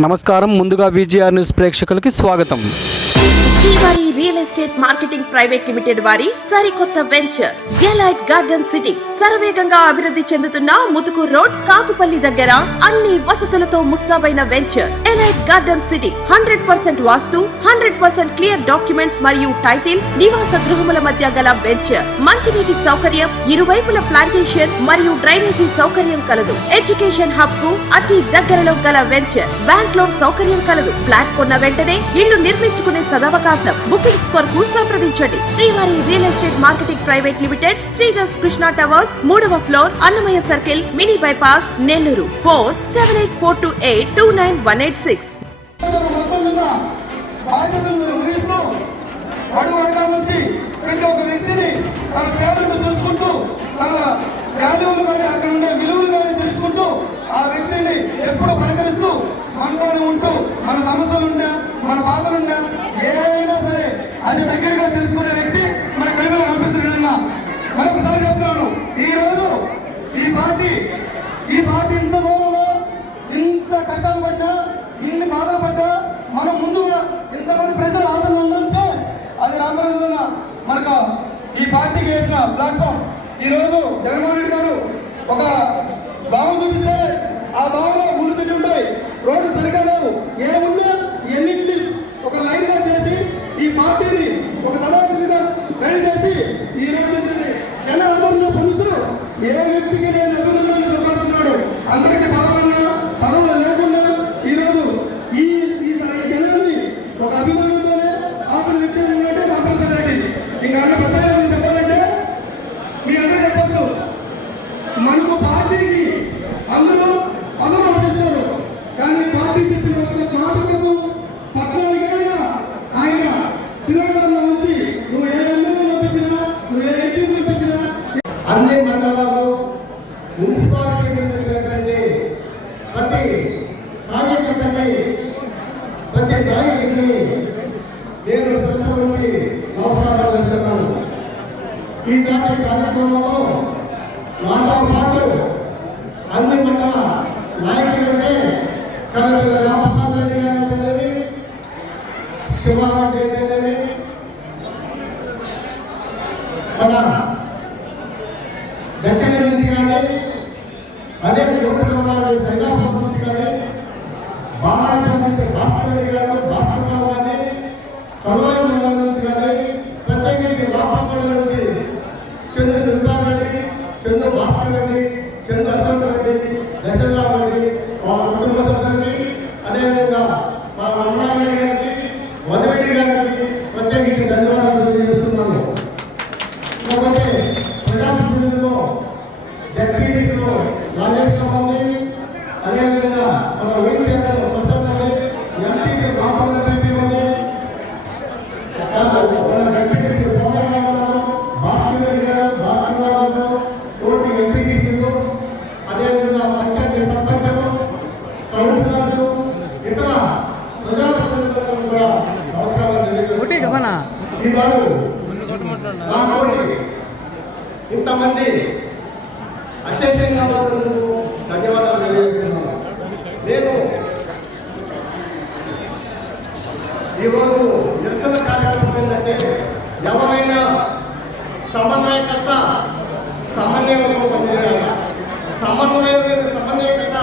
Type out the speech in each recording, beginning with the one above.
నమస్కారం. ముందుగా VGR news ప్రేక్షకులకి స్వాగతం. శ్రీవారి real estate marketing private limited వారి సరికొత్త వెంచర్ ఎలైట్ గార్డెన్ సిటీ శరవేగంగా అభివృద్ధి చెందుతున్న ముతుకూర్ రోడ్ కాకుపల్లి దగ్గర అన్ని వసతులతో ముస్తాబైన వెంచర్ ఎలైట్ గార్డెన్ సిటీ 100% వాస్తు 100% క్లియర్ డాక్యుమెంట్స్ మరియు టైటిల్ నివాస గృహముల మధ్య గల వెంచర్. మంచినీటి సౌకర్యం, ఇరువైపుల ప్లాంటేషన్ మరియు డ్రైనేజీ సౌకర్యం కలదు. ఎడ్యుకేషన్ హబ్ కు అతి దగ్గరలో గల వెంచర్. బ్యాంక్ లోన్ సౌకర్యం కలదు. ఫ్లాట్ కొన్న వెంటనే ఇల్లు నిర్మించుకునే సదవకాశం. బుకింగ్స్ కొరకు సంప్రదించండి. Srivari real estate marketing private limited, Sridhar's Krishna towers, 3వ floor, Annamayya circle, mini bypass, Nellore. Phone 7842829186. ఆ వ్యక్తిని ఎప్పుడు పలకరిస్తూ మనతోనే ఉంటూ మన సమస్యలున్నా మన బాధలున్నా ఏదైనా సరే అది దగ్గరగా తెలుసుకునే వ్యక్తి మన కలిపిలో కనిపిస్తున్నా. మరొకసారి చెప్తున్నాను, ఈరోజు ఈ పార్టీ ఇంత దూరంలో ఇంత కష్టాలు పడ్డా, ఇన్ని బాధలు పడ్డా మనం ముందుగా ఇంతమంది ప్రజలు ఆదరణ ఉందంటే అది రామరాజు మనకు ఈ పార్టీకి వేసిన ప్లాట్ఫామ్. ఈరోజు జగన్మోహన్ రెడ్డి గారు ఒక భావం చూపిస్తే ఆ భావంలో ముందు తిట్టి ఉంటాయి. రోడ్డు సరిగా లేవు, ఏమున్నా ఎన్నింటినీ ఒక లైన్ గా చేసి ఈ పార్టీని ఒక సదాగా రెడీ చేసి ఈ రోజు జన ఆదరణ పొందుతూ ఏ వ్యక్తికి నేను అభినందనలు సంపాదిస్తున్నాడు. అందరికీ పదవులు లేకుండా ఈరోజు ఈ జనాన్ని ఒక అభిమానంతోనే ఆపిన వ్యక్తి ఉన్నట్టే రామప్రసాద్ రెడ్డి. ఇంకా అన్న పెద్ద చెప్పాలంటే మీ అందరూ చెప్పొద్దు, మనకు పార్టీకి అందరూ ఆలోచిస్తారు. కానీ పార్టీ చెప్పిన ఒక మాట కోసం 14 ఏళ్ళుగా ఆయన శ్రీరంగంలో ఉంచి నువ్వు ఏ ఎమ్మెల్యే పంపించినా, నువ్వు ఏ ఎంపీ పంపించినా అన్ని మండలాలు మున్సిపాలిటీ ప్రతి కార్యకర్తని ప్రతి నాయకుడిని నేను సంస్థలకి నమస్కారాలు చేస్తున్నాను. ఈ కార్యక్రమంలో నాతో పాటు అన్ని మండల నాయకులైతే రామప్రసాద్ రెడ్డి గారు అయితేనేమి, శివారెడ్డి అయితేనేమి, మన దగ్గర నుంచి కానీ అదే కోటి సైదాబాద్ నుంచి కానీ బాలాజీ నుంచి భాస్కర్ రెడ్డి గారు, భాస్కర్ రావు కానీ, కలవాయి మండలం నుంచి కానీ, ప్రత్యేకించి రామపల్లి నుంచి చంద్ర దుర్గారెడ్డి, చంద్ర భాస్కర్ రెడ్డి, చంద్ర అశోక్ రెడ్డి, దశరావు రెడ్డి, వాళ్ళ కుటుంబ సభ్యులకి, అదేవిధంగా మా అమ్మాయి గారికి, మధురెడ్డి గారికి ప్రత్యేకించి ధన్యవాదాలు తెలియజేస్తున్నాను. కాకపోతే ప్రజాప్రతినిధుల్లో జడ్పీటీసీలో రాజేశ్వరరావు, అదేవిధంగా మన vice chairman Prasad MP Ramapalli MP మన జడ్పీటీసీ భాస్కర్ రెడ్డి గారు, భాస్కర్ రావు గారు, తోటి ఎంపీటీసీలు, అదేవిధంగా పంచాయతీ సర్పంచులు, కౌన్సిలర్లు, ఇతర ప్రజాప్రతినిధులకు కూడా నమస్కారాలు తెలియజేస్తున్నాను. ఈనాడు ఇంతమంది అశేషంగా ధన్యవాదాలు తెలియజేస్తున్నాను. నేను ఈరోజు నిరసన కార్యక్రమం ఏంటంటే, ఎవరైనా సమన్వయకర్త సమన్వయంతో పనిచేయాలి. సమన్వయకర్త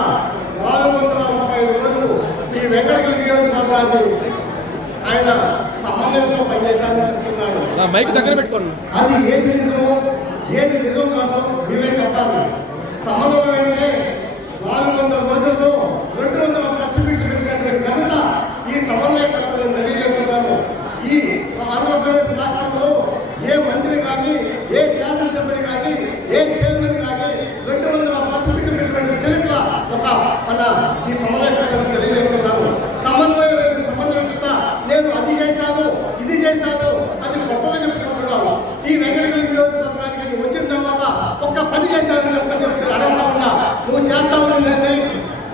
430 రోజులు ఈ వెంకటగిరి నియోజకవర్గాన్ని ఆయన సమన్వయంతో పనిచేశాలని చెప్తున్నాడు. అది ఏది నిజమో ఏది నిజం కాదో మీరే చెప్పాలి. సమన్వయం అంటే 400 రోజుల్లో 200 ప్రెస్ మీట్ పెట్టినటువంటి కనుక ఈ సమన్వయకర్తలు తెలియజేస్తున్నాను. ఈ ఆంధ్రప్రదేశ్ రాష్ట్రంలో ఏ మంత్రి కానీ, ఏ శాసనసభ్యులు కానీ, ఏ చైర్మన్ కానీ 200 ప్రెస్ మీట్ పెట్టినటువంటి చరిత్ర ఒక మన ఈ సమన్వయకర్తలు తెలియజేస్తున్నాను. సమన్వయకర్త నేను అది చేశాను, ఇది చేశాను అని గొప్పగా చెప్తున్నాను. ఈ వెంకటగిరి నియోజకవర్గానికి వచ్చిన తర్వాత ఒక్క 10 చేశానని అడుగుతా ఉన్నా. నువ్వు చేస్తా ఉన్నది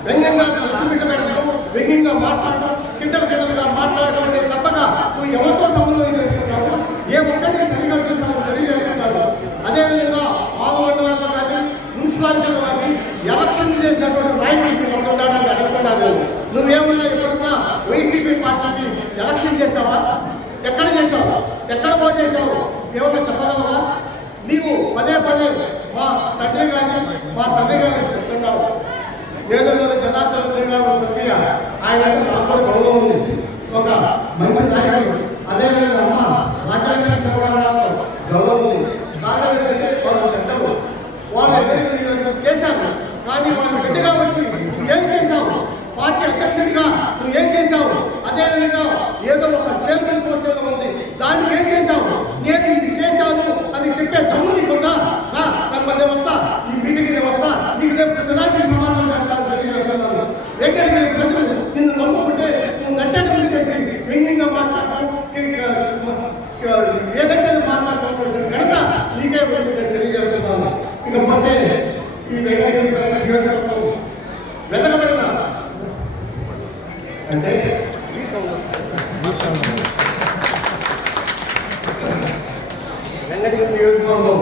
వ్యంగ్యంగా రసమిక పెట్టడం, వ్యంగ్యంగా మాట్లాడటం, కింటలుగా మాట్లాడటం అనేది తప్పక నువ్వు ఎవరితో సమన్వయం చేసుకుంటావు, ఏ ఒక్కటి సరిగా చేశావు తెలియజేస్తున్నాను. అదేవిధంగా ఆరు మండలాల్లో కానీ, మున్సిపాలిటీలో కానీ ఎలక్షన్ చేసినటువంటి నాయకుడికి కొంటున్నాడని అడుగుతున్నాను. నువ్వేమన్నా ఎలక్షన్ చేసావా? ఎక్కడ చేసావు? ఎక్కడ ఓటు చేసావు? ఏమన్నా చెప్పగలవా? నీవు పదే పదే మా తండ్రి కానీ మా తండ్రి కానీ చెప్తున్నావు. ఏలూరు జనార్దన్ రెడ్డి గారు స్వర్గీయ, ఆయన నాకు గౌరవం ఉంది, ఒక మంచి నాయకుడు. అదేవిధంగా అమ్మ రాజ్యాంగ గౌరవం ఉంది. కాంగ్రెస్ వాళ్ళు పెద్దలు, వాళ్ళు చేశారు. కానీ వాళ్ళు బిడ్డగా వచ్చి ఏం చేశావు? పార్టీ అధ్యక్షుడిగా నువ్వు ఏం చేశావు? అదేవిధంగా ఏదో ఒక చైర్మన్ పోస్ట్ ఏదో ఉంది, దానికి ఏం చేశావు? నేను ఇది చేశాను అని చెప్పే దమ్ము నీకుందా? మధ్య వస్తా, ఈ మీటింగ్ వస్తా, నీకు రేపు సమాధానం తెలియజేస్తున్నాను. ఎక్కడికి ప్రజలు నిన్ను నమ్ముకుంటే నువ్వు గంటలు చేసి వ్యంగ్యంగా మాట్లాడటం, ఏదంటే మాట్లాడటం గణత నీకే వచ్చిందని తెలియజేస్తున్నాను. ఇకపోతే ఈ నియోజకవర్గం వెతకబడిన అంటే వెంకటగిరి నియోజకవర్గం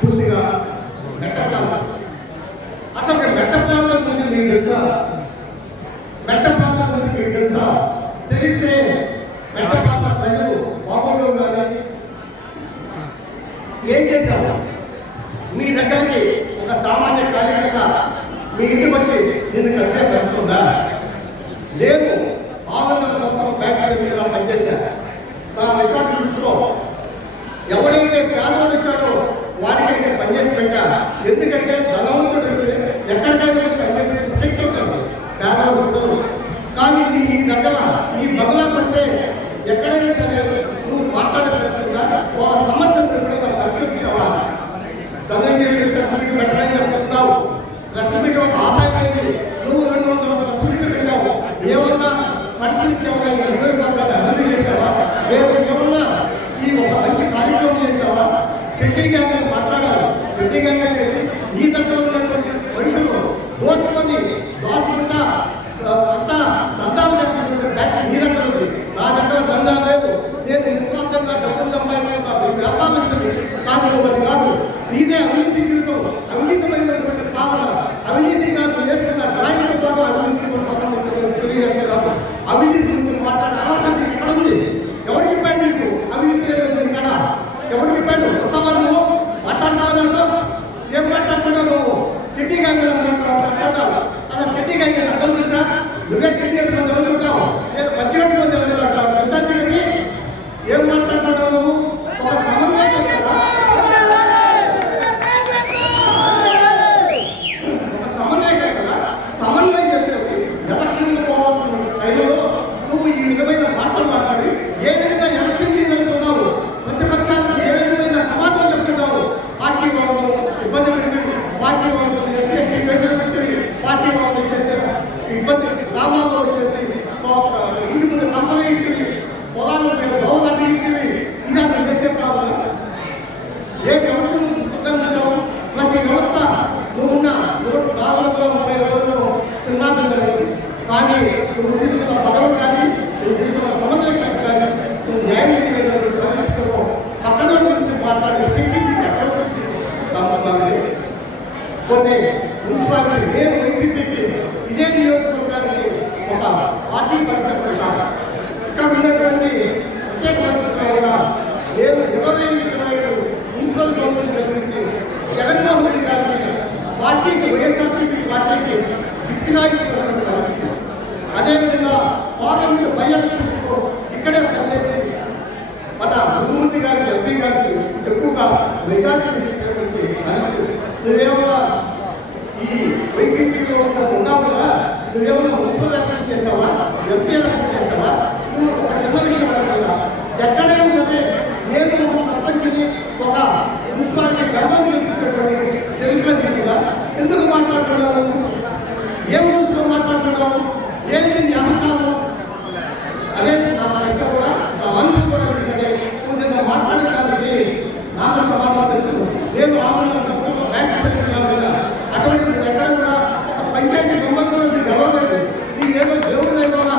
పూర్తిగా మెట్ట ప్రాంతం. అసలు మెట్ట ప్రాంతం గురించి మీకు తెలుసా? మెట్ట ప్రాంతం గురించి మీకు తెలుసా? తెలిస్తే మెట్ట ప్రాంత ప్రజలు బాగోడు కానీ ఏం చేశారు? మీ దగ్గరికి ఒక సామాన్య కార్యకర్త మీ ఇంటికి వచ్చి నిన్ను కలిసే పరిస్థితుందా? నేను 600 సంవత్సరం ఫ్యాక్టరీగా పనిచేశాను. నా రికార్డు చూసుకో. ఎవడైతే పేదవాడు వచ్చాడో వాడికైతే పనిచేసి పెట్టా. ఎందుకంటే ధనవంతుడు ఎక్కడికైనా పనిచేసే శక్తి ఉంటుంది, పేదవాడు ఉండదు. కానీ నీ దగ్గర నీ బదులాకు వస్తే ఎక్కడైనా సరే నువ్వు మాట్లాడలేకుండా ఒక సమస్యను ఎప్పుడైనా పరిశీలించావా? ధనంజయ ప్రెస్ మీట్ పెట్టడానికి చెప్తున్నావు. ప్రెస్ మీట్ ఒక ఆదాయం అయింది. నువ్వు 200 ప్రెస్ మీట్లు పెట్టావు. ఏమన్నా పరిశీలించావా? ఈ నియోజకవర్గాన్ని అభివృద్ధి చేసావా? లేదు ఏమన్నా ఈ ఒక మంచి కార్యక్రమం చేసావా? చెడ్డీ గ్యాంగ్ అని మాట్లాడాలి. చెడ్డీ గ్యాంగ్ అనేది ఈ దగ్గర ఉన్నటువంటి మనుషులు దోసుకొని దాచుకుంటా అంతా దందాలు చేస్తున్నటువంటి బ్యాచ్ నీ దగ్గర ఉంది. నా దగ్గర దందా లేదు. నేను నిస్వార్థంగా డబ్బులు సంపాదించుకుంటాను, వ్యాపారస్తుంది. కానీ అది కాదు. నీదే అవినీతి జీవితం, అవినీతిమైనటువంటి భావన, అవినీతి కాదు చేస్తున్న డ్రాయింగ్తో పాటు అవినీతికి సంబంధించిన తెలియజేస్తున్నారు. అవినీతి గురించి మాట్లాడే అర్హత ఇక్కడ ఉంది. ఎవరు చెప్పాడు నీకు అవినీతి లేదని? ఇక్కడ ఎవరు చెప్పాడు? వస్తావా నువ్వు? మాట్లాడతావా? ఏం మాట్లాడుతున్నావు నువ్వు? సిటీ గ్యాంగ్ మాట్లాడతావు. అసలు సిటీ గ్యాంగ్ అర్థం చూసా? నువ్వే సిటీ వేసుకొని చదువుకుంటావు, నేను పచ్చిగట్టుకొని చదువుకుంటావు. ప్రశాంతి ఏం మాట్లాడుతున్నావు నువ్వు? ఒక సమన్వయం సమన్వయం చేసేది ఎలక్షన్లు పోవాల్సిన టైంలో నువ్వు ఈ విధమైన మాటలు మాట్లాడి ఏ విధంగా ఎలక్షన్ చేయగలుగుతున్నావు? ప్రతిపక్షాలకు ఏ విధమైన సమాధానం చెప్తున్నావు? పార్టీ వాళ్ళు ఇబ్బంది పెట్టి, పార్టీ వాళ్ళు ఎస్సీ ఎస్టీ కేసులు పెట్టి, పార్టీ వాళ్ళు చేసే ఇబ్బంది గ్రామాల్లో వచ్చేసి ఇంటి ముందు కంపెనీ ఇస్తుంది, పొలాలు బౌలు అందిస్తుంది. ఇదా చేసే ప్రాబ్లం. ఏ వ్యవస్థను ఉద్యమించావు? ప్రతి వ్యవస్థ నువ్వున్న 430 రోజులు చిన్నాటం జరిగింది. కానీ నువ్వు తీసుకున్న పదవి కానీ, నువ్వు తీసుకున్న సమన్వయం కానీ, నువ్వు న్యాయం చేయలేనటువంటి పరిస్థితుల్లో పక్కన గురించి మాట్లాడే శక్తి ఎక్కడ వచ్చింది? సంబంధాన్ని పోతే మున్సిపాలిటీ నేను వైసీపీకి ఇదే నియోజకవర్గానికి ఒక పార్టీ పరిస్థితి ఇక్కడ ఉన్నటువంటి ప్రత్యేక పరిస్థితుల్లో కూడా నేను 25 మున్సిపల్ కౌన్సిల్ దగ్గర నుంచి జగన్మోహన్ రెడ్డి గారికి పార్టీకి, వైఎస్ఆర్సీపీ పార్టీకి గిఫ్ట్గా ఇచ్చినటువంటి పరిస్థితి. అదేవిధంగా పార్లమెంట్ బై ఎలక్షన్స్లో ఇక్కడే పనిచేసి మన ముఖ్యమంత్రి గారికి, ఎంపీ గారికి ఎక్కువగా మెజార్టీ ఇచ్చినటువంటి పరిస్థితి. నువ్వేమన్నా ఈ వైసీపీలో ఉన్నావు కదా, నువ్వేమన్నా మున్సిపల్ ఎలక్షన్ చేసావా? ఎంపీ ఎలక్షన్ చేసావా? నువ్వు ఒక చిన్న విషయం కదా, ఎక్కడైనా సరే నేను సర్పంచ్ని ఒక మున్సిపాలిటీ గంటలు గెలిపించేటువంటి చరిత్ర కదా. ఎందుకు మాట్లాడుతున్నావు? ఏం చూసుకొని మాట్లాడుతున్నావు? ఏంటి అహంకారం? అదే నా ప్రశ్న కూడా, నా మనసు కూడా నువ్వు మాట్లాడడానికి నాకు సమాధానం తెలుసు. నేను బ్యాంక్ సెక్రటరీ అటువంటి ఎక్కడ కూడా ఒక పంచాయతీ మెంబర్ కూడా నీకు గెలవలేదు. నీకు ఏదో దేవుడు లేకుండా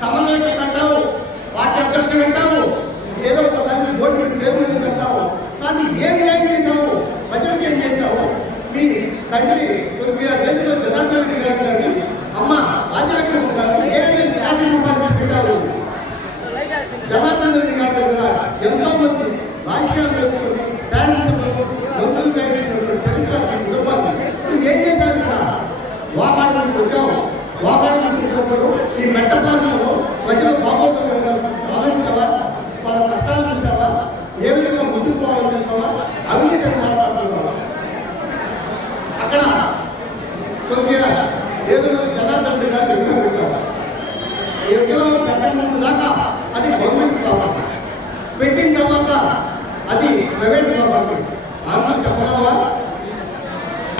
సమన్వయం అంటావు, పార్టీ అధ్యక్షుడు అంటావు, ఏదో ఒక దానికి బోర్డు చైర్మన్ అంటావు. కానీ ఏం న్యాయం చేశావు? ప్రజలకు ఏం చేశావు? మీ తండ్రి స్వర్గీయ దేశంలో జనార్దన్ రెడ్డి గారు కానీ అమ్మ రాజ్యలక్ష్మి గారు ఏదైనా ఖ్యాతి సంపాదించి పెట్టారు. జనార్దన్ రెడ్డి గారి దగ్గర ఎంతో మంది రాజకీయాలు శాసనసభలు మంత్రులుగా చరిత్ర కుటుంబాన్ని నువ్వు ఏం చేశావు? ఇక్కడ వాకాడానికి వచ్చావు. వాకాడానికి వచ్చినప్పుడు ఈ మెట్టపాలనలో ప్రజలు బాగోగులు గమనించావా? వాళ్ళ కష్టాలు చూసావా? ఏ విధంగా ముందుకు పోవాలని చూసావా? అవినీతి మాట్లాడుతున్నావా? అక్కడ స్వర్గీయ ఏదో జనార్దన్ రెడ్డి గారి విగ్రహం పెట్టావా? ఈ విగ్రహం పెట్టడం దాకా అది గవర్నమెంట్ ప్రాపర్టీ, పెట్టిన తర్వాత అది ప్రైవేట్ ప్రాపర్టీ. ఆన్సర్ చెప్పగలవా?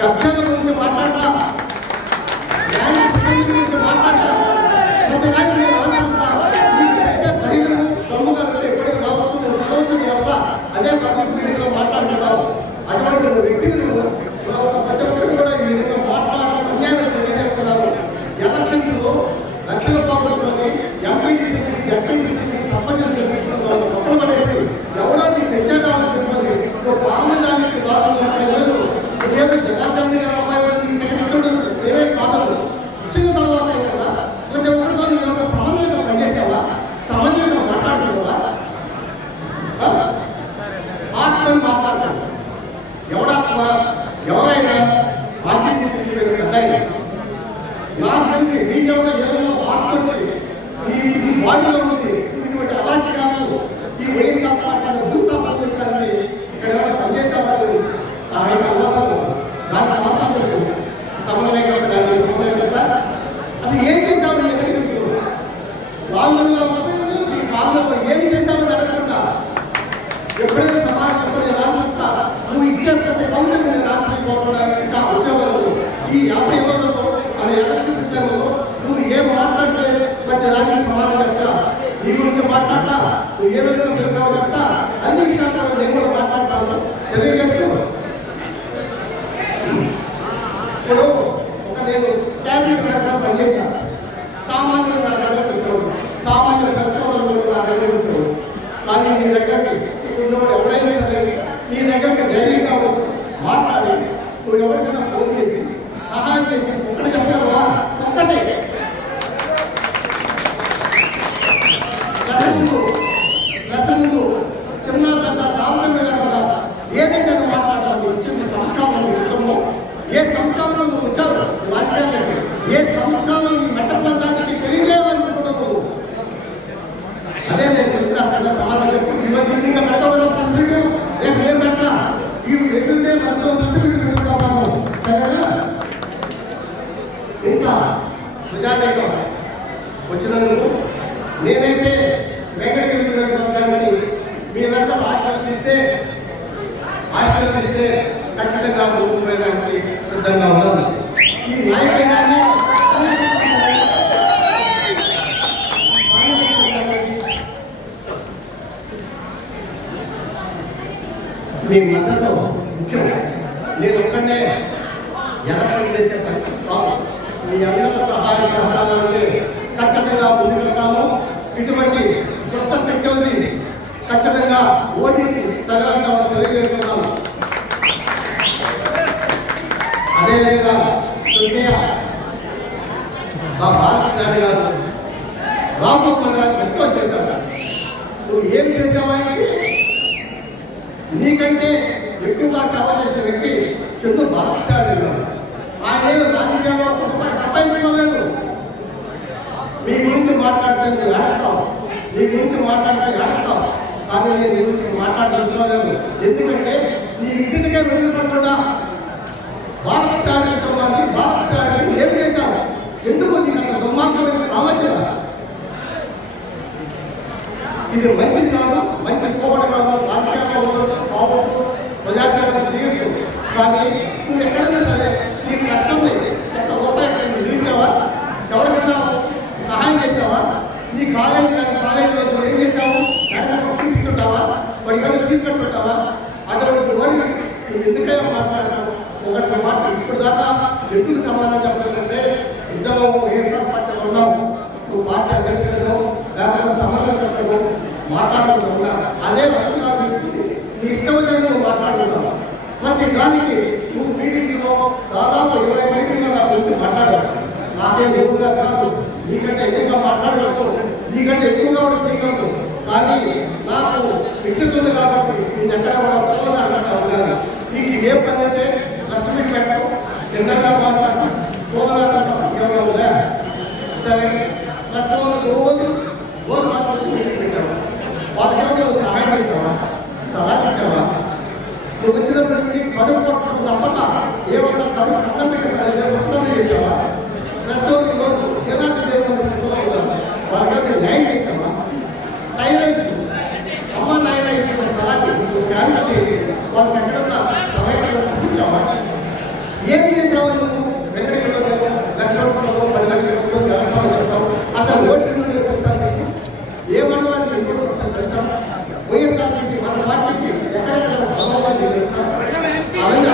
కబ్జాల గురించి మాట్లాడతా, ల్యాండ్ గురించి మాట్లాడతా, అదే పబ్లిక్ మీడియాలో మాట్లాడుతున్నావు. అటువంటి వ్యక్తులు ప్రతి ఒక్కరు కూడా ఈ విధంగా మాట్లాడడం అన్యాయం తెలియజేస్తున్నారు. ఎలక్షన్స్ లో లక్షల పాల్గొని ఎంపీటీసీ జడ్పీటీసీ సంబంధం నిర్మించడం పక్కన పడేసి ఎవరో సెంచడాలని చెప్పి పాలనడానికి బాగుండలేదు. ఏదో జనార్దన్ గారు ఏమే కాదు ఇచ్చిన తర్వాత కదా కొంచెం ఒకటితో ఏమైనా సమన్వయంగా పనిచేసావా? సమన్వయంగా మాట్లాడుతున్నావా? ఆత్మని మాట్లాడతాడు ఎవరైనా పార్టీని పెద్దాయి నాకు తెలిసి మీకెవరో ఏదైనా వార్త వచ్చి ఈ బాడీలో ఉంది ఇటువంటి అరాచకాలు ఈ వైఎస్ఆర్ పార్టీలో భూస్థాపన చేశారని ఇక్కడ ఎవరైనా పనిచేసేవాళ్ళు ఆయన అల్లవాళ్ళు దానికి మాట్లాడలేదు. సమన్వయకర్త దానికి సమన్వయకర్త అసలు ఏం చేశావు? ఎక్కడికి పాలనలో ఈ పాలనలో ఏం చేశావని అడగకుండా ఎప్పుడైనా సమాజంలో రాసిస్తా నువ్వు ఇచ్చేంత కౌంటర్ నేను రాసిపోకుండా ఇంకా ఉద్యోగాలు ఈ 50 రోజుల్లో మన ఎలక్షన్ సిస్టంలో నువ్వు ఏం మాట్లాడితే ప్రతి రాజకీయ సమాజం చెప్తా నీ గురించి మాట్లాడతా, నువ్వు ఏ విధంగా తిరుగుతావో చెప్తా, అన్ని విషయాల్లో నేను కూడా మాట్లాడతాను తెలియజేస్తున్నాను. ఇప్పుడు నేను క్యాబినెట్ రంగంలో పనిచేశాను. సామాన్యులు నా దగ్గర వచ్చేవాడు, సామాన్యుల ప్రశ్నలు నా దగ్గర వచ్చేవాడు. కానీ నీ దగ్గరికి ఎవడైనా సరే నీ దగ్గరికి ధైర్యంగా వచ్చి మాట్లాడి నువ్వు ఎవరికైనా ఫోన్ చేసి సహాయం చేసి ఒక్కటి చెప్పగలవా? ఒక్కటే ప్రసంగు చిన్న పెద్ద దావనం లేకుండా ఏదైతే మాట్లాడాలి వచ్చింది సంస్కారం కుటుంబం. ఏ సంస్కారంలో నువ్వు వచ్చావు రాజకీయాలకి, ఏ సంస్కారం ఈ మెట్ట ప్రాంతానికి తెలియజేయాలనుకుంటున్నావు అదే నేను చూస్తాను. సమాజం ఇవన్నీ పెట్టవలసిన రేపు ఏం పెట్ట ఇవి ఎన్నుంటే మొత్తం పెట్టుకుంటాము సరేనా? ఇంకా ప్రజానీకం వచ్చినందుకు నేనైతే వెంకటగిరి మీ వెంట ఆశీర్వదిస్తే ఖచ్చితంగా ముందుకు పోయడానికి సిద్ధంగా ఉన్నాను. ఈ నాయకులు మీ మద్దతు ముఖ్యం. నేను ఒక్కడే ఎలక్షన్ చేసే పరిస్థితి కాదు. మీ అందరి సహాయ సహకారాన్ని ఖచ్చితంగా ముందుకెళ్తాము. ఇటువంటి దుష్ట శక్తుల్ని ఖచ్చితంగా ఓడించి తదనంతరం తెలియజేస్తున్నాము. అదేవిధంగా స్వర్గీయ మా బాలకృష్ణ గారు రామగోపాల్ గారు ఎంతో చేశారు. నువ్వు ఏం చేసావానికి నీకంటే ఎక్కువగా సేవ చేసిన వ్యక్తి చందు బాలకృష్ణ గారు. ఆయన రాజకీయాల్లో సంపాదించుకోలేదు. మీ గురించి మాట్లాడితే ఏడుస్తాం, నీ గురించి మాట్లాడితే ఏడుస్తాం. కానీ నేను నీ గురించి మాట్లాడదలుచుకోలేదు. ఎందుకంటే నీ ఇంటికే వెలుగుపడకుండా బాలకృష్ణ కుటుంబాన్ని బాలకృష్ణ ఏం చేశావు? ఎందుకు నీకు అంత దుర్మార్గమైన ఆలోచన? ఇది మంచిది కాదు, మంచి పోవడం కాదు. రాజకీయాల్లో ఉండదు కావచ్చు, ప్రజాసేవ చేయొచ్చు. కానీ నువ్వు ఎక్కడైనా సరే నీ కష్టం ఒక్క రూపాయి నిలిచావా? ఎవరికైనా సహాయం చేసావా? నీ కాలేజీ వరకు ఏం చేసావు? ఎక్కడైనా చూపించుంటావా? వాడి కనుక తీసుకెట్టుకుంటావా? అటువంటి వాడికి నువ్వు ఎందుకైనా మాట్లాడతావు? ఒకటి మాట ఇప్పుడు దాకా ఎందుకు సమాధానం చెప్పాలంటే ఇద్దరు వైఎస్ఆర్ పార్టీ ఉన్నావు, నువ్వు పార్టీ అధ్యక్షులను లేకపోతే సమాధానం చెప్పడం మాట్లాడుతున్నా అదే వస్తున్నా తీసుకుని నీ ఇష్టం వచ్చినట్టు నువ్వు మాట్లాడుతున్నావు. ప్రతి దానికి నువ్వు మీటింగ్స్ మీటింగ్లో దాదాపు 20 మీటింగ్లో నా గురించి మాట్లాడారు. నాకేం ఎక్కువగా కాదు, నీకంటే ఎక్కువగా మాట్లాడగలను, నీకంటే ఎక్కువగా కూడా చేయగలను. కానీ నాకు విద్యుత్ కాబట్టి నేను ఎక్కడ కూడా పోవాలన్నా నీకు ఏ పని అంటే ప్రెస్ మీట్ పెట్టడం, ఎండగా మాట్లాడటం, పోవాలన్నా ఏమైనా ఉందా? సరే, ప్రెస్ రోజు మాట్లాడుతూ మీటింగ్ పెట్టావు. వాళ్ళకేమో సహాయం చేసావా? స్థలాలు ఇచ్చావా? నువ్వు వచ్చినప్పటి నుంచి కడుపు కొట్టడం తప్పక ఏమన్నా కడుపు అన్నం పెట్టాలి మొత్తం చేసావా? ప్రెస్ ఏనాటి వాళ్ళకైతే న్యాయం చేసావా? టైలర్స్ అమ్మ నాయన ఇచ్చిన స్థలాన్ని నువ్వు క్యాన్సల్ చేసి వాళ్ళకి ఎక్కడన్నా సమయం చూపించావా? ఏం చేసావా నువ్వు? వెంకటగిరిలో 1,00,000 రూపాయలు 10 లక్షల రూపాయలు వ్యవసాయం చేస్తావు. అసలు ఓట్లు నుండి పెడతాను. ఏ మండలానికి ఎందుకు వస్తాను తెలుసా? వైఎస్ఆర్సీపీ మన పార్టీకి ఎక్కడెక్కడ ప్రభావం తెలుసా? అవన్నీ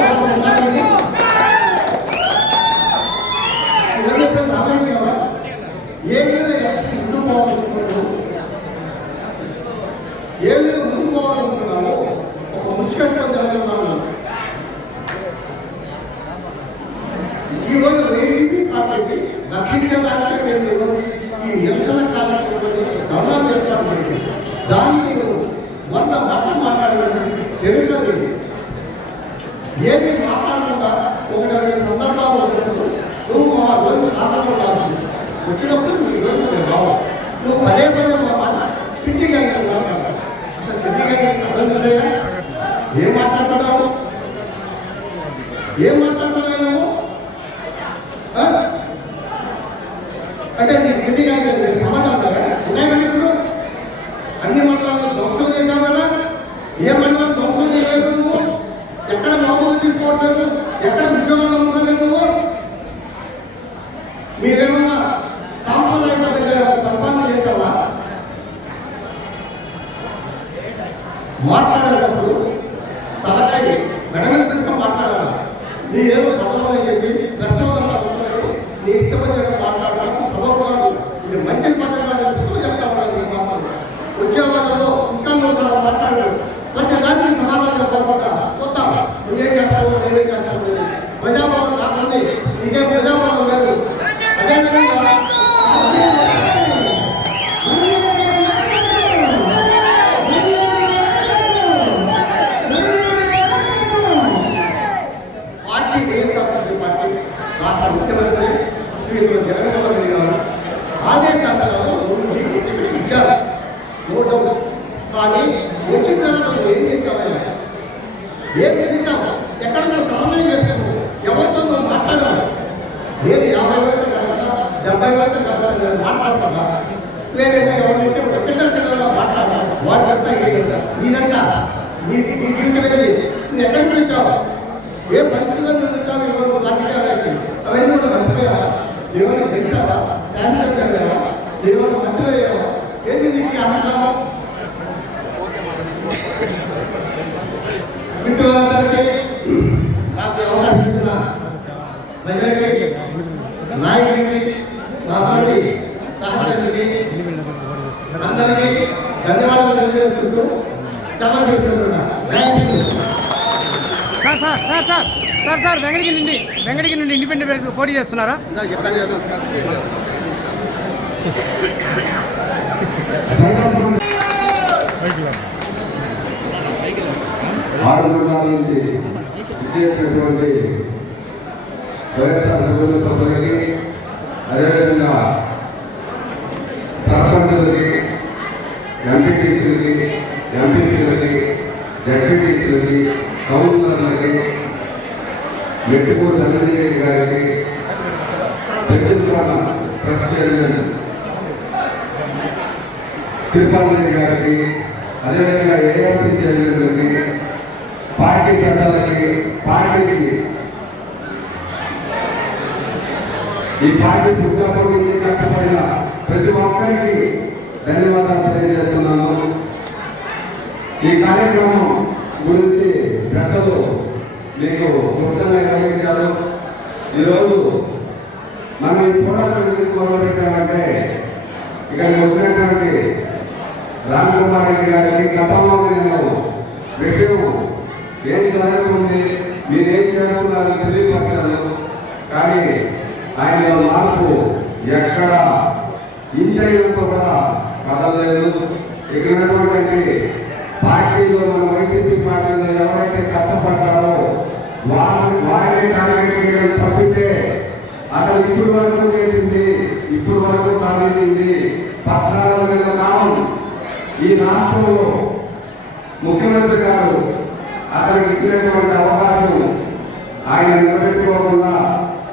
ఆలోచించావా? ఏదైనా ముందు పోవాలనుకుంటున్నావు, ఏదైనా ముందు పోవాలనుకున్నావు, ఒక ముష్కష్టం జరుగుతున్నాను. ఈరోజు వైసీపీ పార్టీకి రక్షించడానికి మేము ఈరోజు ఈ నిరసన కార్యక్రమాన్ని ధర్నాలు ఏర్పాటు చేయండి. దానికి 100 మాటలు మాట్లాడే చరిత్ర లేదు. ఏమి మాట్లాడకుండా ఒకటి సందర్భాలు వచ్చినప్పుడు నువ్వు మా రోజు ఆటలు వచ్చినప్పుడు నీ రోజు నేను బావు నువ్వు పదే మా మాట చిట్టిగా మాట్లాడాలి. అసలు చిట్టిగా అర్థం కదయా? ఏం మాట్లాడుతున్నావు? నువ్వు అంటే నీ చిట్టిగా సమాధానం కదా ఉన్నాయి కదా. ఇప్పుడు అన్ని మండలాలను ధ్వంసం చేశావు కదా. ఏ మండలం ధ్వంసం చేయలేదు నువ్వు? ఎక్కడ మామూలు తీసుకోవట్లేదు, ఎక్కడ ఉద్యోగాలు ఉండలేదు నువ్వు. మీరేమన్నా సాంప్రదాయక పరిపాలన చేసావా? మాట్లాడేటప్పుడు తలకాయ మెడగలుగుతూ మాట్లాడాలా? నీ ఏదో పదవులు అని చెప్పి ప్రస్తుతంగా వస్తున్నాయి, నీ ఇష్టమైన మాట్లాడడానికి సబబు కాదు. ఇది మంచి పథకాలు చెప్తా ఉండాలి. మాట్లాడు ఉద్యోగాలలో ఇంకా మాట్లాడాడు ప్రతి దానికి సమాధానం చెప్పకుండా కొత్త నువ్వేం చేస్తావు, నేనేం చేస్తావు. ప్రజాభవన్ కాకుండా నీకేం ప్రజాభవన్ లేదు. అదేవిధంగా పార్టీ వైఎస్ఆర్సీపీ పార్టీ రాష్ట్ర ముఖ్యమంత్రి శ్రీ జగన్మోహన్ రెడ్డి గారు ఆదేశాలను ఇచ్చారు. నోట్ కానీ వచ్చిన తర్వాత ఏం చేసావా? ఏం చేసావు? ఎక్కడ నువ్వు సమన్వయం చేసావు? ఎవరితో నువ్వు మాట్లాడాలి? నేను 50,000 కాదా 70,000 కాదా మాట్లాడతావా? వేరే ఎవరితో పిల్లలు మాట్లాడాలి. వాళ్ళంతా ఇదంతా నీ జీవితం ఏంటి? నువ్వు ఎక్కడి నుంచి వచ్చావు? ఏ పరిస్థితుల్లో నువ్వు వచ్చావు? ఈరోజు రాజకీయాలకి అవన్నీ కూడా మర్చిపోయావా? ఏమైనా తెలిసావా? శాసనం చదివావా? ఏమైనా మంత్రులు అయ్యావా? ఏంటి నీకు అహంకారం? మిత్రులందరికీ నాకు అవకాశం ఇచ్చిన ప్రజలకి, నాయకుడికి, నా పార్టీ సహచరులకి అందరికీ ధన్యవాదాలు తెలియజేసుకుంటూ సెలవు తీసుకుంటున్నాను. సార్ వెంకటగిరి నుండి ఇండిపెండెంట్ పోటీ చేస్తున్నారా? ఆరు మండలాల నుంచి చేసినటువంటి వైఎస్ఆర్ ప్రభుత్వ సభ్యులకి, అదేవిధంగా సర్పంచులకి, ఎంపీటీసీలకి, ఎంపీపీలకి, జడ్పీటీసీలకి, కౌన్సిలర్లకి, మెట్టుకూరు ధనంజయ గారికి, పెద్దపాలెం ట్రస్ట్ చైర్మన్ తిరుపతి రెడ్డి గారికి, అదేవిధంగా ఏఆర్సీ చైర్మన్లకి, పార్టీ పెద్దలకి, పార్టీకి ఈ పార్టీ పుట్టపడి కష్టపడిన ప్రతి ఒక్కరికి ధన్యవాదాలు తెలియజేస్తున్నాను. ఈ కార్యక్రమం గురించి పెద్దలు మీకు క్లుప్తంగా వివరించారు. ఈరోజు మనం ఈ పోరాటం ఎందుకు మొదలుపెట్టామంటే, ఇక్కడికి వచ్చినటువంటి రామ్ కుమార్ రెడ్డి గారికి గతంలో నేను విషయం ఏం జరుగుతుంది, మీరేం చేస్తున్నారో తెలియపరచాను. కానీ ఆయన మార్పు ఎక్కడ ఇంచైనంత కూడా కదలలేదు. ఇక్కడ ఉన్నటువంటి పార్టీలో మన వైసీపీ పార్టీలో ఎవరైతే కష్టపడ్డారో వారిని టార్గెట్ చేయడం తప్పితే అతను ఇప్పుడు వరకు చేసింది, ఇప్పుడు వరకు సాధించింది 14 నెలల కాలం ఈ రాష్ట్రంలో ముఖ్యమంత్రి గారు అతనికి ఇచ్చినటువంటి అవకాశం ఆయన నిలబెట్టుకోకుండా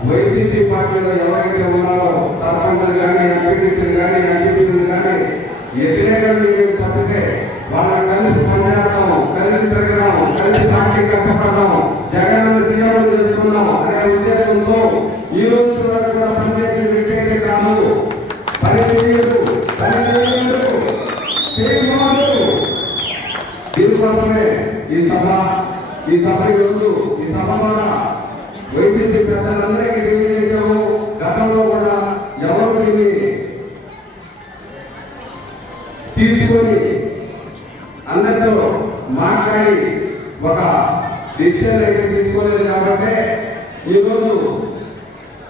వైసీపీ పార్టీలో ఎవరైతే ఉన్నారో సర్పంచులు కానీ ఎంపీటీసీలు కానీ ఎంపీటీలు కానీ వ్యతిరేకంగా తప్పితే వాళ్ళని కలిసి పనిచేస్తాము, కలిసి తిరగదాము, కలిసి పార్టీ కష్టపడదాము, జగన్ సీఎం చేసుకున్నాము అనే ఉద్దేశంతో ఈ రోజు వరకు కూడా పనిచేసిన వ్యక్తి కాదు. దీనికోసమే ఈ సభ ఈరోజు ఈ సభ ద్వారా వైసీపీ పెద్దలందరికీ తెలియజేశాము. గతంలో కూడా ఎవరు దీన్ని తీసుకొని అందరితో మాట్లాడి ఒక డిసిషన్ అయితే తీసుకోలేదు. కాబట్టి ఈరోజు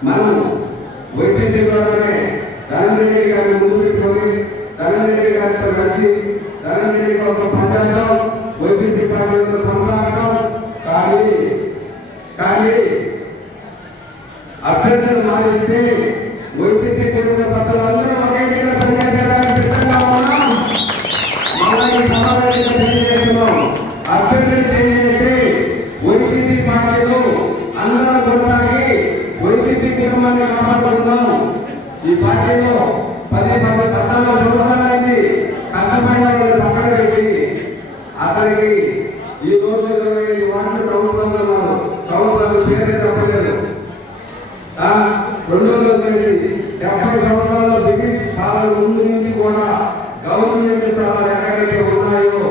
మనం వైసీపీ ద్వారానే ధనంజయ రెడ్డి గారిని ముందు పెట్టుకొని ధనంజయ రెడ్డి గారితో కలిసి ధనంజయ రెడ్డి కోసం పనిచేద్దాం, వైసీపీ పార్టీలతో సంసారం. కానీ అభ్యర్థులు మారిస్తే వైసీపీ కుటుంబ సభ్యులందరూ ఒకే దగ్గర పనిచేయడానికి సిద్ధంగా ఉన్నాం. అభ్యర్థులు చేస్తే వైసీపీ పార్టీలో అందరూ కొనసాగి వైసీపీ కుటుంబాన్ని కాపాడుకుందాం. ఈ పార్టీలో 14 సంవత్సరాలైంది కష్టపడిన పక్కన పెట్టి అతనికి ఈ రోజు 25 వార్డు కౌన్సిలర్లు ఉన్నారు. కౌన్సిలర్లు పేరే తప్పలేదు. రెండోది వచ్చేసి 70 సంవత్సరాల్లో బ్రిటిష్ పాలన ముందు నుంచి కూడా గవర్నమెంట్ స్థలాలు ఎక్కడైతే ఉన్నాయో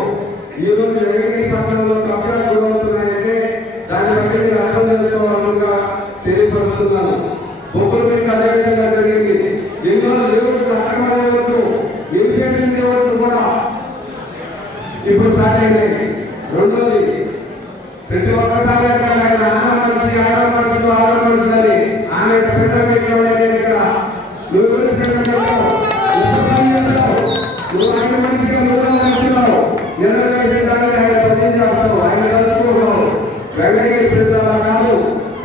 ఈ రోజు వెంకటగిరి పట్టణంలో కబ్జాలు గురవుతున్నాయంటే దాన్ని బట్టి మీరు అర్థం చేసుకోవాలని తెలియపరుస్తున్నాను. బొబ్బులు మీకు అదేవిధంగా జరిగింది. ఎన్నో దేవుడు అక్రమణ నిలిపేసింది కూడా ఇప్పుడు స్టార్ట్ అయినాయి. రెండోది ప్రతి ఒక్కసారి ఆయన ఆనంద మనిషి అని ఆమె పెద్ద పెట్టిన ఇక్కడ నువ్వు నువ్వు ఆయన మనిషిగా నడుస్తున్నావు. నిద్ర చేసేదానికి ఆయన ప్రజలు చేస్తావు, ఆయన కలుసుకుంటావు. వెంకటగిరి ప్రజలలా కాదు,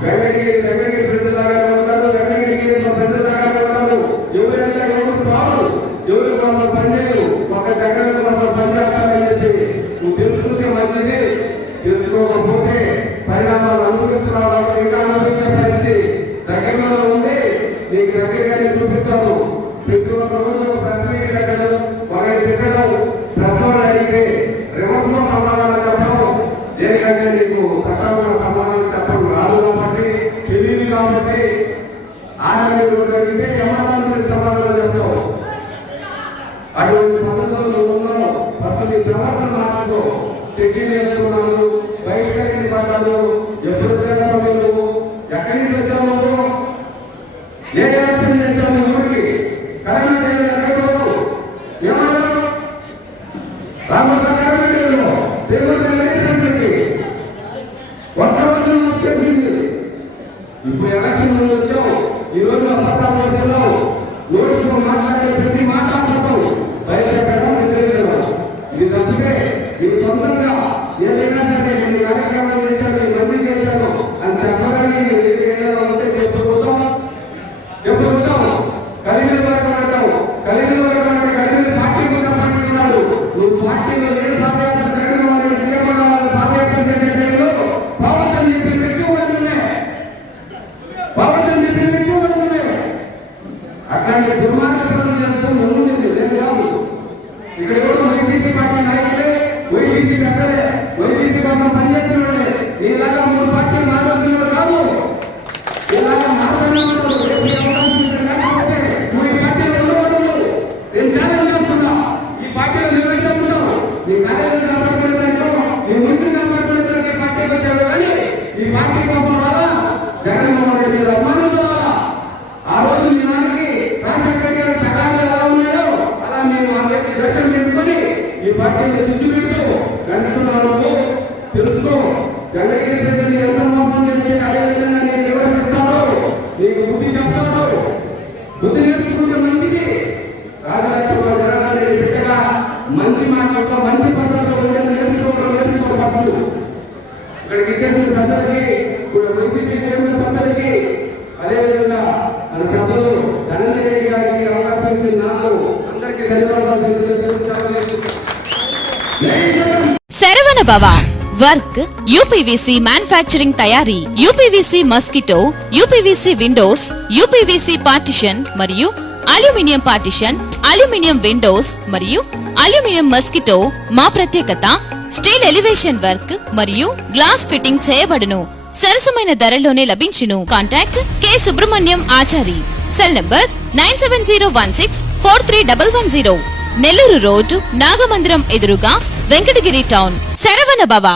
వెంకటగిరి ప్రజలాగానే ఉంటారు, వెంకటగిరి ప్రజలాగానే ఉంటారు. ఎవరంటే ఎవరు కాదు, ఎవరి కోసం పనిచేయరు, ఒక జగన్ కోసం పనిచేస్తారని చెప్పి నువ్వు తెలుసుకుంటే మంచిది. తెలుసుకోకపోతే పరిణామాలు అనుభవిస్తున్నావు. కాబట్టి ఇంకా అనుభవించే పరిస్థితి దగ్గరలో ఉంది. నీకు దగ్గరగానే చూపిస్తాను. ప్రతి ఒక్క రోజు ప్రశ్న పెట్టడం, ఒకటి పెట్టడం, ప్రశ్నలు అడిగితే రివర్స్ లో సమాధానం చెప్పడం. దేనికంటే నీకు సక్రమంగా సమాధానం చెప్పడం రాదు కాబట్టి, తెలియదు కాబట్టి ఆడవాళ్ళు అడిగితే సమాధానం చెప్తావు. అటువంటి పద్ధతులు ఉన్నావు. అసలు నీ ప్రవర్తన మార్చుకో. చెక్కి వేసుకున్నాను, బహిష్కరించి పడ్డాను. ఎప్పుడు చేస్తావు నువ్వు? ఎక్కడి నుంచి వచ్చావు నువ్వు? ఏ యాక్షన్ చేశావు ఊరికి? కరెంట్ ఏమన్నా రామోజీలో ఒక్క రోజు వచ్చేసింది. ఇప్పుడు ఎలక్షన్ వచ్చావు. ఈ రోజు అబద్ధాలు నోటితో మాట్లాడే ప్రతి మాట్లాడతాం బయటపెట్టడం తెలియదు. ఇది తప్పితే ఇది సొంతంగా ఏదైనా సరే నేను కార్యక్రమాలు చేశాను, మంది చేశాను అని చెప్పగానే ఏదైనా ఉంటే చెప్పుకుంటాం. కలిగిన వరకు అంటావు. కలిగిన వరకు అంటే కలిగిన పార్టీ కూడా పడుతున్నాడు. నువ్వు పార్టీలో లేని పాదయాత్ర జగన్ వాళ్ళని సీఎం పాదయాత్ర చేసే టైంలో పవన్ అని చెప్పి వ్యక్తి వాళ్ళనే అట్లాంటి దుర్మార్గం చేస్తూ ముందుంది లేదు కాదు. ఇక్కడ ఎవరు వైసీపీ పార్టీ నాయకులే, వైసీపీ పెద్దలే, వైసీపీ కోసం పనిచేసిన వాళ్ళే. నీలాగా 3 పార్టీలు మాట్లాడుతున్నారు కాదు. ఇలాగా మాట్లాడుతున్నారు. నువ్వు ఈ పార్టీలో ఉండవద్దు. నేను త్యాగం చేస్తున్నా. ఈ పార్టీలో నిర్వహిస్తున్నావు. నీ కార్యాలయం కాపాడుకునేదానికో నీ ముందు కాపాడుకునేదానికి పార్టీకి వచ్చాడు. కానీ ఈ పార్టీ కోసం రాదా? జగన్మోహన్ రెడ్డి మీద అభిమానంతో రాదా? ఆ రోజు మీ నాన్నకి రాజశేఖర గారి ప్రకారాలు ఎలా ఉన్నాయో అలా మేము ఆ వ్యక్తి దర్శనం చేసుకొని ఈ పార్టీని చిచ్చు పెట్టు గంటున్నాను. తెలుసుకో వెంకటగిరి ప్రజలు ఎంత అదేవిధంగా నేను నిర్వహిస్తాను, నీకు బుద్ధి చెప్తాను. బుద్ధి నేర్చుకుంటే మంచిది. రాజలక్ష్మి జనాన్ని బిడ్డగా మంచి మాటలతో మంచి పద్ధతిలో నేర్చుకోవడం ఫస్ట్. ఇక్కడికి ఇచ్చేసిన పెద్దలకి, వైసీపీ కుటుంబ సభ్యులకి, అదేవిధంగా మన పెద్దలు ధనంజయ రెడ్డి గారికి అవకాశం ఇచ్చిన నాకు అందరికీ ధన్యవాదాలు తెలియజేస్తున్నాను. శరవణ భవ వర్క్ యూపీవీసీ మ్యానుఫ్యాక్చరింగ్ తయారీ, UPVC mosquito, UPVC Windows, UPVC partition మరియు అల్యూమినియం పార్టిషన్, అల్యూమినియం విండోస్ మరియు అల్యూమినియం మస్కిటో. మా ప్రత్యేకత స్టీల్ ఎలివేషన్ వర్క్ మరియు గ్లాస్ ఫిట్టింగ్ చేయబడును. సరసమైన ధరలోనే లభించును. Contact K Subrahmanyam Achari. Cell number 9706431110. Nellore road Nagamandiram ఎదురుగా వెంకటగిరి టౌన్. శరవణ భవ.